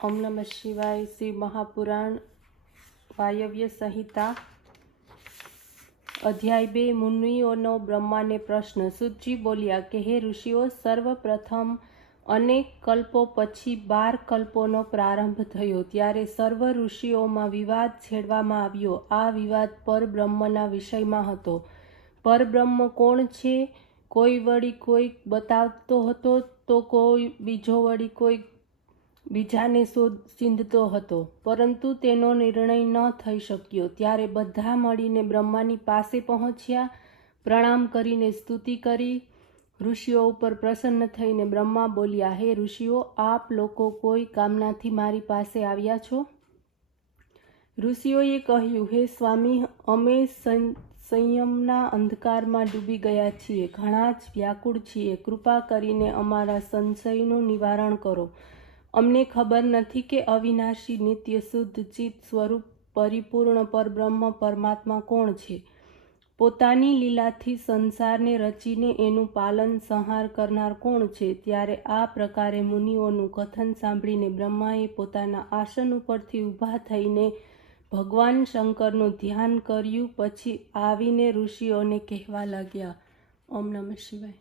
ओम नमः शिवाय। श्री महापुराण वायव्य संहिता अध्याय 2 मुनिओनो ब्रह्माने प्रश्न। सूतजी बोल्या કે હે ઋષિઓ, સર્વપ્રથમ અનેક કલ્પો પછી 12 કલ્પોનો પ્રારંભ થયો ત્યારે સર્વ ઋષિઓમાં વિવાદ છેડવામાં આવ્યો। આ વિવાદ પરબ્રહ્મના વિષયમાં હતો। પરબ્રહ્મ કોણ છે? કોઈ વળી કોઈ બતાવતો હતો તો કોઈ બીજો વળી કોઈ બીજાને ચીંધતો હતો, પરંતુ તેનો નિર્ણય ન થઈ શક્યો। ત્યારે બધા મળીને બ્રહ્માની પાસે પહોંચ્યા, પ્રણામ કરીને સ્તુતિ કરી। ઋષિઓ ઉપર પ્રસન્ન થઈને બ્રહ્મા બોલ્યા, હે ઋષિઓ, આપ લોકો કોઈ કામનાથી મારી પાસે આવ્યા છો? ઋષિઓએ કહ્યું, હે સ્વામી, અમે સંયમના અંધકારમાં ડૂબી ગયા છીએ, ઘણા જ વ્યાકુળ છીએ। કૃપા કરીને અમારા સંશયનું નિવારણ કરો। અમને ખબર નથી કે અવિનાશી નિત્ય શુદ્ધ ચિત્ત સ્વરૂપ પરિપૂર્ણ પરબ્રહ્મ પરમાત્મા કોણ છે? પોતાની લીલાથી સંસારને રચીને એનું પાલન સંહાર કરનાર કોણ છે? ત્યારે આ પ્રકારે મુનિઓનું કથન સાંભળીને બ્રહ્માએ પોતાના આસન ઉપરથી ઊભા થઈને ભગવાન શંકરનું ધ્યાન કર્યું, પછી આવીને ઋષિઓને કહેવા લાગ્યા। ઓમ નમઃ શિવાય।